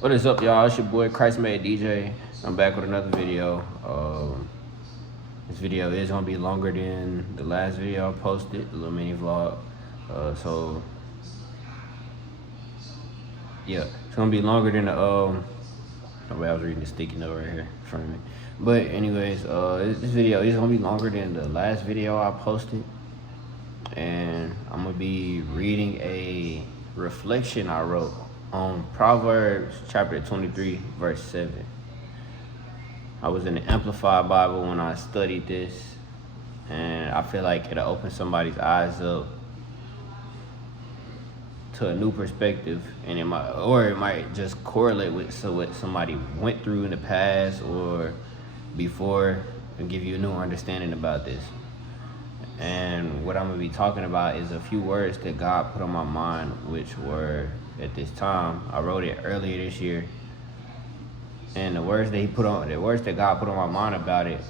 What is up, y'all? It's your boy Christ Made DJ. I'm back with another video. This video is gonna be longer than the last video I posted, the little mini vlog. So yeah, it's gonna be longer than the oh wait, I was reading the sticky note right here in front of me. But anyways, this video is gonna be longer than the last video I posted, and I'm gonna be reading a reflection I wrote on Proverbs chapter 23, verse 7. I was in the Amplified Bible when I studied this, and I feel like it'll open somebody's eyes up to a new perspective, and it might just correlate with what somebody went through in the past or before, and give you a new understanding about this. And what I'm gonna be talking about is a few words that God put on my mind, which were, at this time, I wrote it earlier this year. And the words that God put on my mind about it,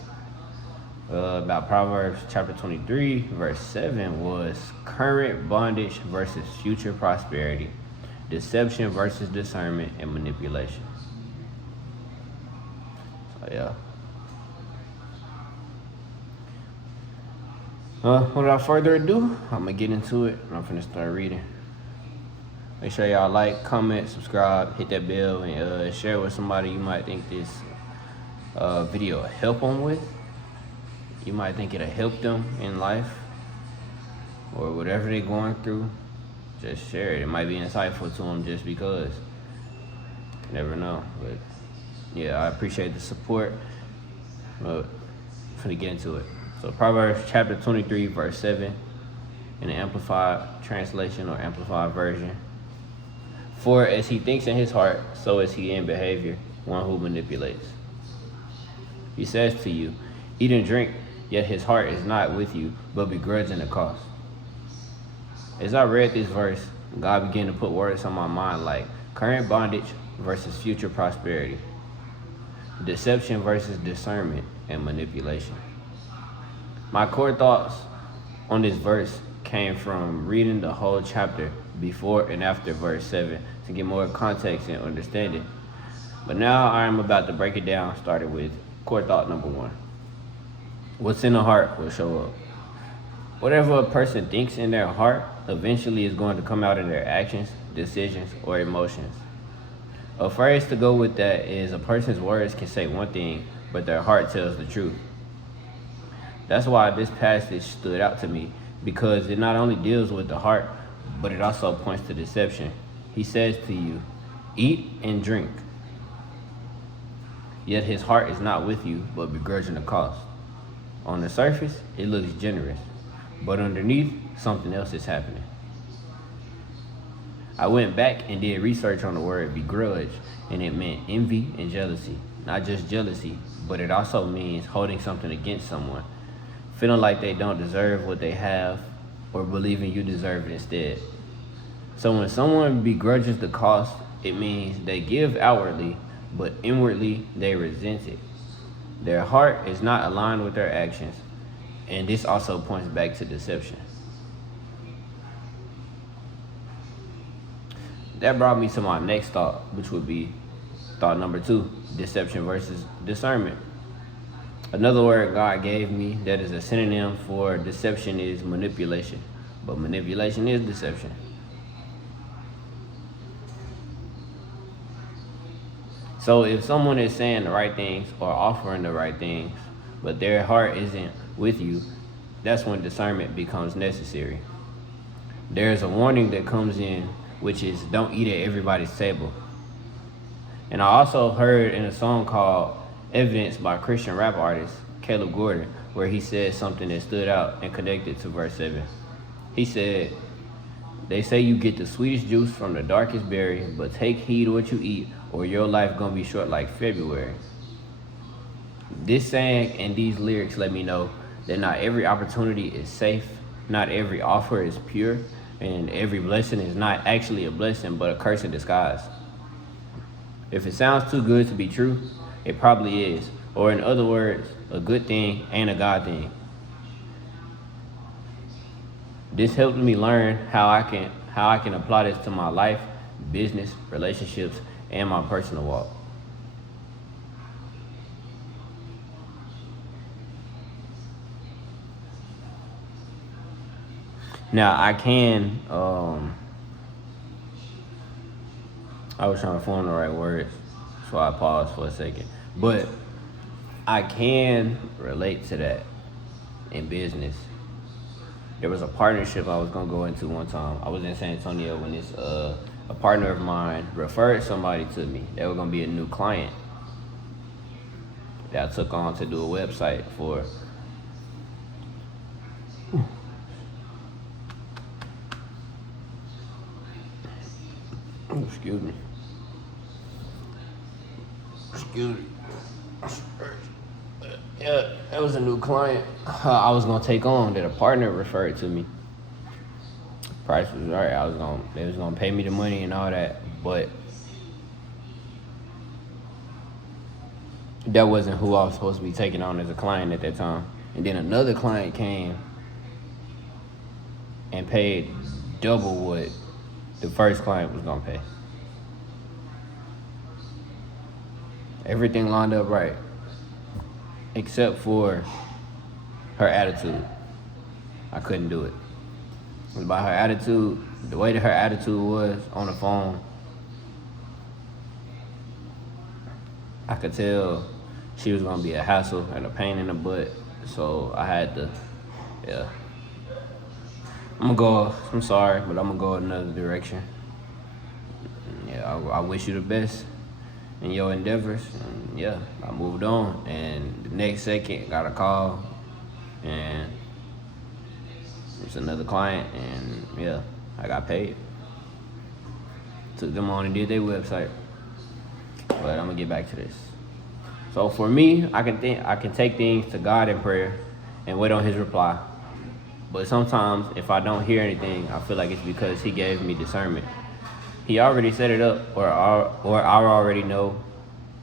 about Proverbs chapter 23, verse 7, was current bondage versus future prosperity, deception versus discernment, and manipulation. So yeah. Without further ado, I'm gonna get into it, and I'm finna start reading. Make sure y'all like, comment, subscribe, hit that bell, and share with somebody you might think this video will help them with. You might think it'll help them in life or whatever they're going through. Just share it. It might be insightful to them just because. You never know. But yeah, I appreciate the support. But I'm finna get into it. So Proverbs chapter 23, verse 7, in the Amplified translation or Amplified version. For as he thinks in his heart, so is he in behavior, one who manipulates. He says to you, eat and drink, yet his heart is not with you, but begrudging the cost. As I read this verse, God began to put words on my mind like current bondage versus future prosperity, deception versus discernment, and manipulation. My core thoughts on this verse came from reading the whole chapter before and after verse 7 to get more context and understanding. But now I am about to break it down, starting with core thought number 1. What's in the heart will show up. Whatever a person thinks in their heart eventually is going to come out in their actions, decisions, or emotions. A phrase to go with that is a person's words can say one thing, but their heart tells the truth. That's why this passage stood out to me, because it not only deals with the heart, but it also points to deception. He says to you, eat and drink, yet his heart is not with you, but begrudging the cost. On the surface, it looks generous, but underneath, something else is happening. I went back and did research on the word begrudge, and it meant envy and jealousy. Not just jealousy, but it also means holding something against someone, feeling like they don't deserve what they have, or believing you deserve it instead. So when someone begrudges the cost, it means they give outwardly, but inwardly they resent it. Their heart is not aligned with their actions, and this also points back to deception. That brought me to my next thought, which would be thought number 2, deception versus discernment. Another word God gave me that is a synonym for deception is manipulation, but manipulation is deception. So if someone is saying the right things or offering the right things, but their heart isn't with you, that's when discernment becomes necessary. There's a warning that comes in, which is don't eat at everybody's table. And I also heard in a song called Evidence by Christian rap artist Caleb Gordon, where he said something that stood out and connected to verse 7. He said, they say you get the sweetest juice from the darkest berry, but take heed what you eat or your life gonna be short like February. This saying and these lyrics let me know that not every opportunity is safe, not every offer is pure, and every blessing is not actually a blessing but a curse in disguise. If it sounds too good to be true, it probably is. Or in other words, a good thing ain't a God thing. This helped me learn how I can apply this to my life, business, relationships, and my personal walk. Now I can, I was trying to form the right words, so I paused for a second. But I can relate to that in business. There was a partnership I was gonna go into one time. I was in San Antonio when a partner of mine referred somebody to me. They were gonna be a new client that I took on to do a website for. Excuse me. Yeah, that was a new client I was gonna take on that a partner referred to me. Price was right. They was gonna pay me the money and all that, but that wasn't who I was supposed to be taking on as a client at that time. And then another client came and paid double what the first client was gonna pay. Everything lined up right, except for her attitude. I couldn't do it. It was about her attitude, the way that her attitude was on the phone. I could tell she was gonna be a hassle and a pain in the butt, so I had to, yeah. I'm sorry, but I'm gonna go another direction. Yeah, I wish you the best in your endeavors. And yeah, I moved on, and the next second got a call, and it's another client, and yeah, I got paid. Took them on and did their website. But I'm gonna get back to this. So for me, I can take things to God in prayer and wait on His reply. But sometimes if I don't hear anything, I feel like it's because He gave me discernment. He already set it up, or I already know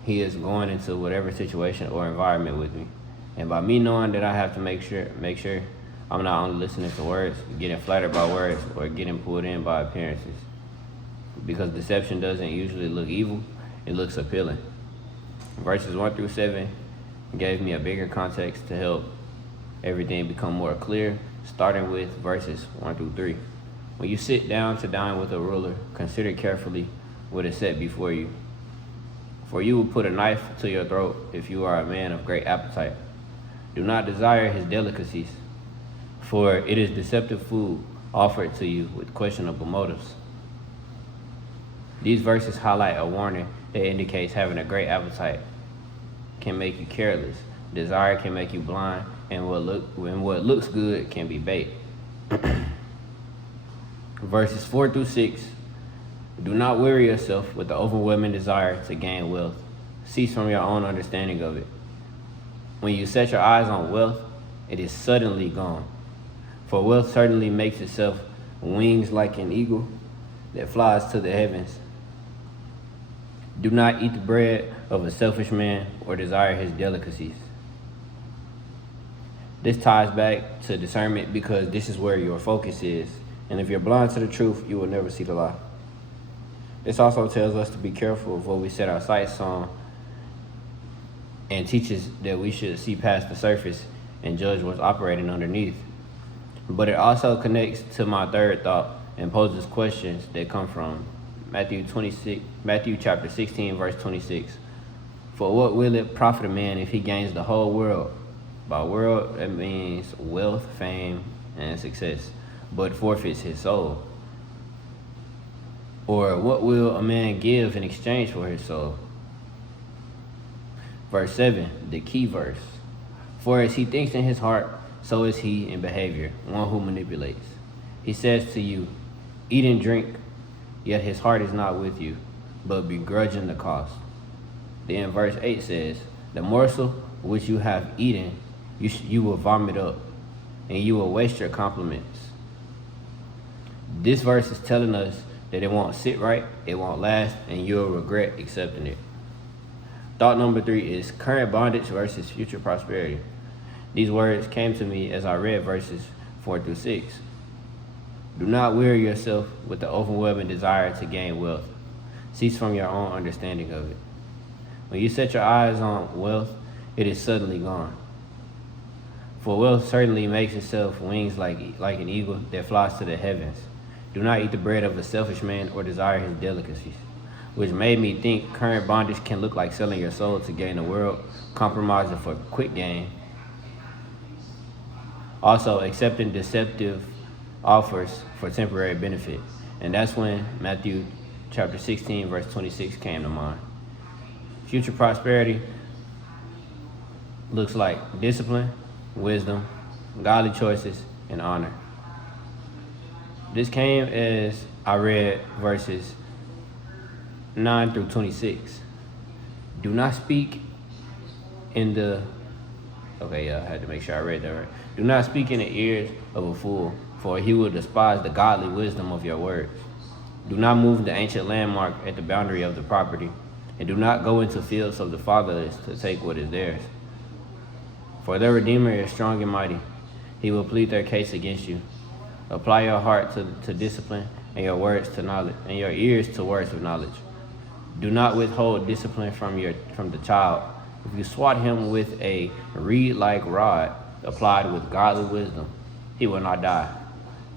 He is going into whatever situation or environment with me. And by me knowing that I have to make sure I'm not only listening to words, getting flattered by words, or getting pulled in by appearances. Because deception doesn't usually look evil, it looks appealing. Verses 1-7 gave me a bigger context to help everything become more clear, starting with verses 1-3. When you sit down to dine with a ruler, consider carefully what is set before you. For you will put a knife to your throat if you are a man of great appetite. Do not desire his delicacies, for it is deceptive food offered to you with questionable motives. These verses highlight a warning that indicates having a great appetite can make you careless. Desire can make you blind, and what looks good can be bait. Verses 4-6. Do not weary yourself with the overwhelming desire to gain wealth. Cease from your own understanding of it. When you set your eyes on wealth, it is suddenly gone. For wealth certainly makes itself wings like an eagle that flies to the heavens. Do not eat the bread of a selfish man or desire his delicacies. This ties back to discernment because this is where your focus is. And if you're blind to the truth, you will never see the lie. This also tells us to be careful of what we set our sights on and teaches that we should see past the surface and judge what's operating underneath. But it also connects to my third thought and poses questions that come from Matthew chapter 16, verse 26. For what will it profit a man if he gains the whole world? By world, that means wealth, fame, and success, but forfeits his soul. Or what will a man give in exchange for his soul? Verse 7, the key verse. For as he thinks in his heart, so is he in behavior, one who manipulates. He says to you, eat and drink, yet his heart is not with you, but begrudging the cost. Then verse 8 says, the morsel which you have eaten, you will vomit up, and you will waste your compliments. This verse is telling us that it won't sit right, it won't last, and you'll regret accepting it. Thought number 3 is current bondage versus future prosperity. These words came to me as I read verses 4-6. Do not weary yourself with the overwhelming desire to gain wealth. Cease from your own understanding of it. When you set your eyes on wealth, it is suddenly gone. For wealth certainly makes itself wings like an eagle that flies to the heavens. Do not eat the bread of a selfish man or desire his delicacies, which made me think current bondage can look like selling your soul to gain the world, compromising for quick gain. Also, accepting deceptive offers for temporary benefit. And that's when Matthew chapter 16, verse 26 came to mind. Future prosperity looks like discipline, wisdom, godly choices, and honor. This came as I read verses 9 through 26. Do not speak in the... Okay, I had to make sure I read that right. Do not speak in the ears of a fool, for he will despise the godly wisdom of your words. Do not move the ancient landmark at the boundary of the property, and do not go into fields of the fatherless to take what is theirs. For their Redeemer is strong and mighty. He will plead their case against you. Apply your heart to discipline, and your words to knowledge, and your ears to words of knowledge. Do not withhold discipline from the child. If you swat him with a reed-like rod applied with godly wisdom, he will not die.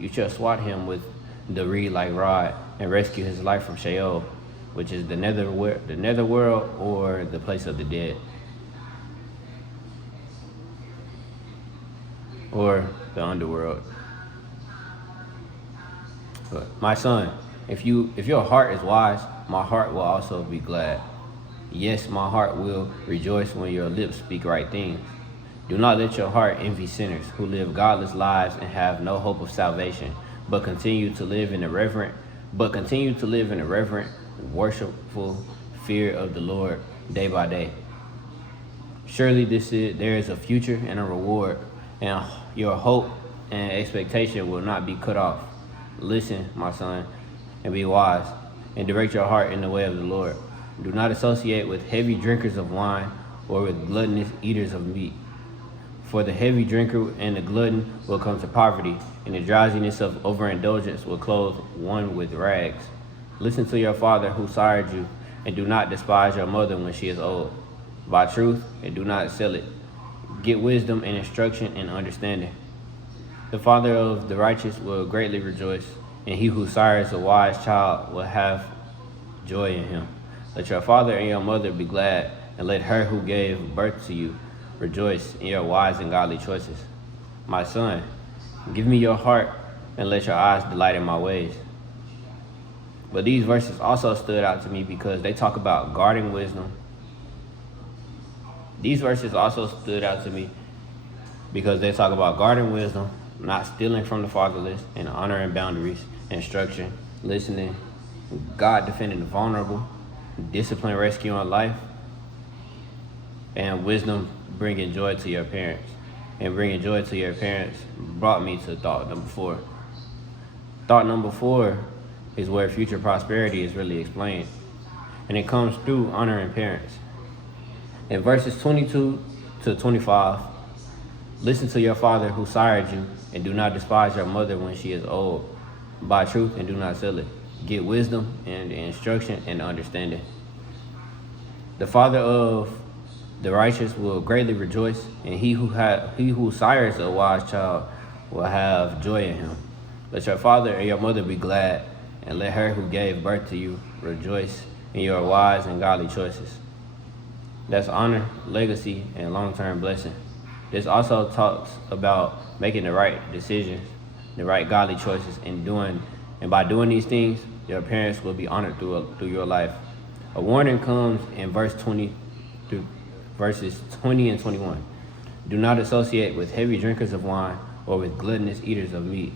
You shall swat him with the reed-like rod and rescue his life from Sheol, which is the netherworld or the place of the dead, or the underworld. But my son, if your heart is wise, my heart will also be glad. Yes, my heart will rejoice when your lips speak right things. Do not let your heart envy sinners who live godless lives and have no hope of salvation, but continue to live in a reverent, worshipful fear of the Lord day by day. Surely there is a future and a reward, and your hope and expectation will not be cut off. Listen, my son, and be wise, and direct your heart in the way of the Lord. Do not associate with heavy drinkers of wine or with gluttonous eaters of meat. For the heavy drinker and the glutton will come to poverty, and the drowsiness of overindulgence will clothe one with rags. Listen to your father who sired you, and do not despise your mother when she is old. Buy truth, and do not sell it. Get wisdom and instruction and understanding. The father of the righteous will greatly rejoice, and he who sires a wise child will have joy in him. Let your father and your mother be glad, and let her who gave birth to you rejoice in your wise and godly choices. My son, give me your heart, and let your eyes delight in my ways. But these verses also stood out to me because they talk about guarding wisdom. These verses also stood out to me because they talk about guarding wisdom, not stealing from the fatherless, and honoring boundaries, instruction, listening, God defending the vulnerable, discipline rescuing life, and wisdom bringing joy to your parents. And bringing joy to your parents brought me to thought number 4. Thought number 4 is where future prosperity is really explained, and it comes through honoring parents. In verses 22 to 25, listen to your father who sired you, and do not despise your mother when she is old. Buy truth and do not sell it. Get wisdom and instruction and understanding. The father of the righteous will greatly rejoice, and he who sires a wise child will have joy in him. Let your father and your mother be glad, and let her who gave birth to you rejoice in your wise and godly choices. That's honor, legacy, and long-term blessing. This also talks about making the right decisions, the right godly choices, and by doing these things, your parents will be honored through your life. A warning comes in verses 20 and 21. Do not associate with heavy drinkers of wine or with gluttonous eaters of meat.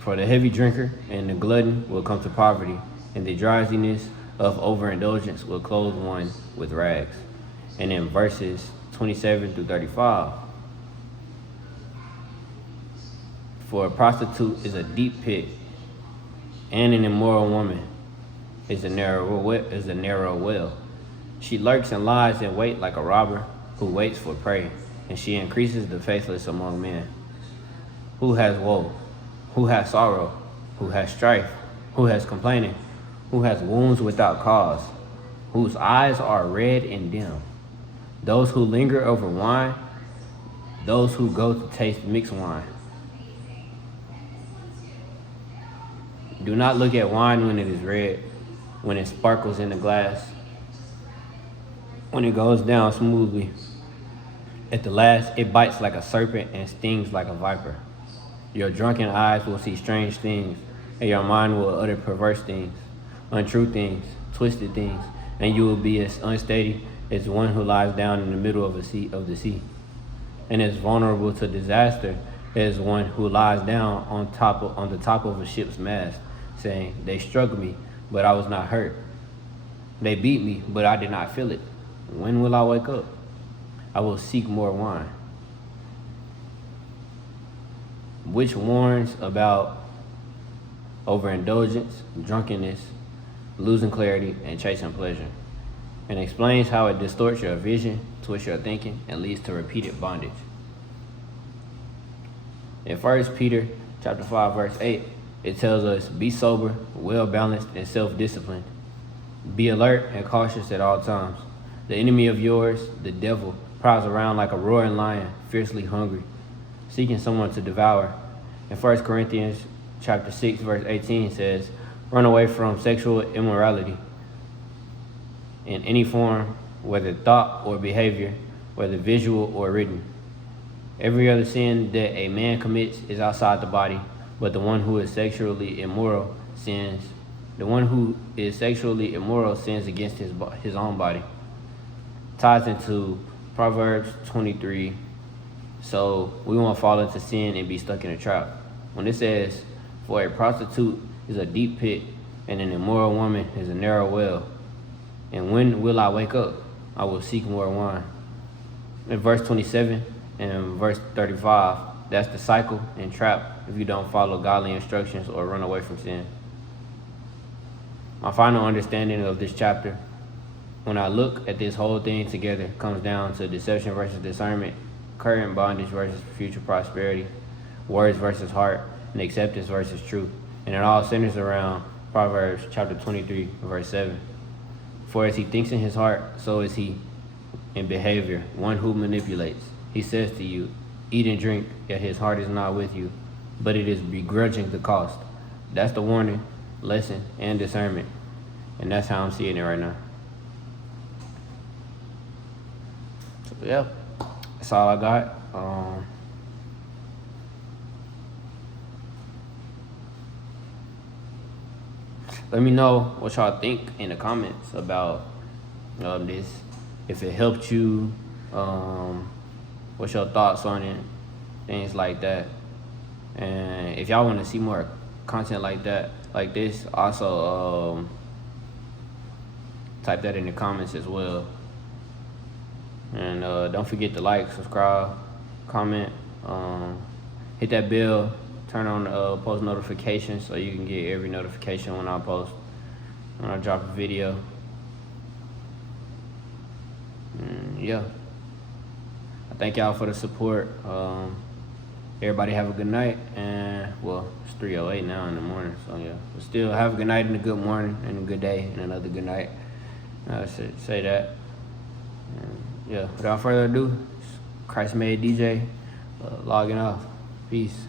For the heavy drinker and the glutton will come to poverty, and the drowsiness of overindulgence will clothe one with rags. And in verses 27 through 35, for a prostitute is a deep pit, and an immoral woman is a narrow well. She lurks and lies in wait like a robber who waits for prey, and she increases the faithless among men. Who has woe? Who has sorrow? Who has strife? Who has complaining? who has wounds without cause, whose eyes are red and dim. Those who linger over wine, those who go to taste mixed wine. Do not look at wine when it is red, when it sparkles in the glass, when it goes down smoothly. At the last, it bites like a serpent and stings like a viper. Your drunken eyes will see strange things, and your mind will utter perverse things, untrue things, twisted things, and you will be as unsteady as one who lies down in the middle of the sea, and as vulnerable to disaster as one who lies down on the top of a ship's mast, saying, "They struck me, but I was not hurt. They beat me, but I did not feel it. When will I wake up? I will seek more wine." Which warns about overindulgence, drunkenness, losing clarity, and chasing pleasure, and explains how it distorts your vision, twists your thinking, and leads to repeated bondage. In 1 Peter chapter 5, verse 8, it tells us, "Be sober, well-balanced, and self-disciplined. Be alert and cautious at all times. The enemy of yours, the devil, prowls around like a roaring lion, fiercely hungry, seeking someone to devour." In 1 Corinthians chapter 6, verse 18 says, "Run away from sexual immorality in any form, whether thought or behavior, whether visual or written. Every other sin that a man commits is outside the body, but the one who is sexually immoral sins. The one who is sexually immoral sins against his own body." Ties into Proverbs 23. So we won't fall into sin and be stuck in a trap. When it says, "For a prostitute is a deep pit, and an immoral woman is a narrow well. And when will I wake up? I will seek more wine." In verse 27 and verse 35, that's the cycle and trap if you don't follow godly instructions or run away from sin. My final understanding of this chapter, when I look at this whole thing together, comes down to deception versus discernment, current bondage versus future prosperity, words versus heart, and acceptance versus truth. And it all centers around Proverbs chapter 23, verse 7. "For as he thinks in his heart, so is he in behavior, one who manipulates. He says to you, 'Eat and drink,' yet his heart is not with you, but it is begrudging the cost." That's the warning, lesson, and discernment. And that's how I'm seeing it right now. So, yeah, that's all I got. Let me know what y'all think in the comments about this. If it helped you, what's your thoughts on it, things like that. And if y'all want to see more content like that, like this, also type that in the comments as well. And don't forget to like, subscribe, comment, hit that bell, turn on post notifications so you can get every notification when I post, when I drop a video. And yeah, I thank y'all for the support. Everybody have a good night, and well, it's 3:08 now in the morning, so yeah, but still have a good night and a good morning and a good day and another good night. I should say that. And yeah, without further ado, it's Christ Made DJ logging off. Peace.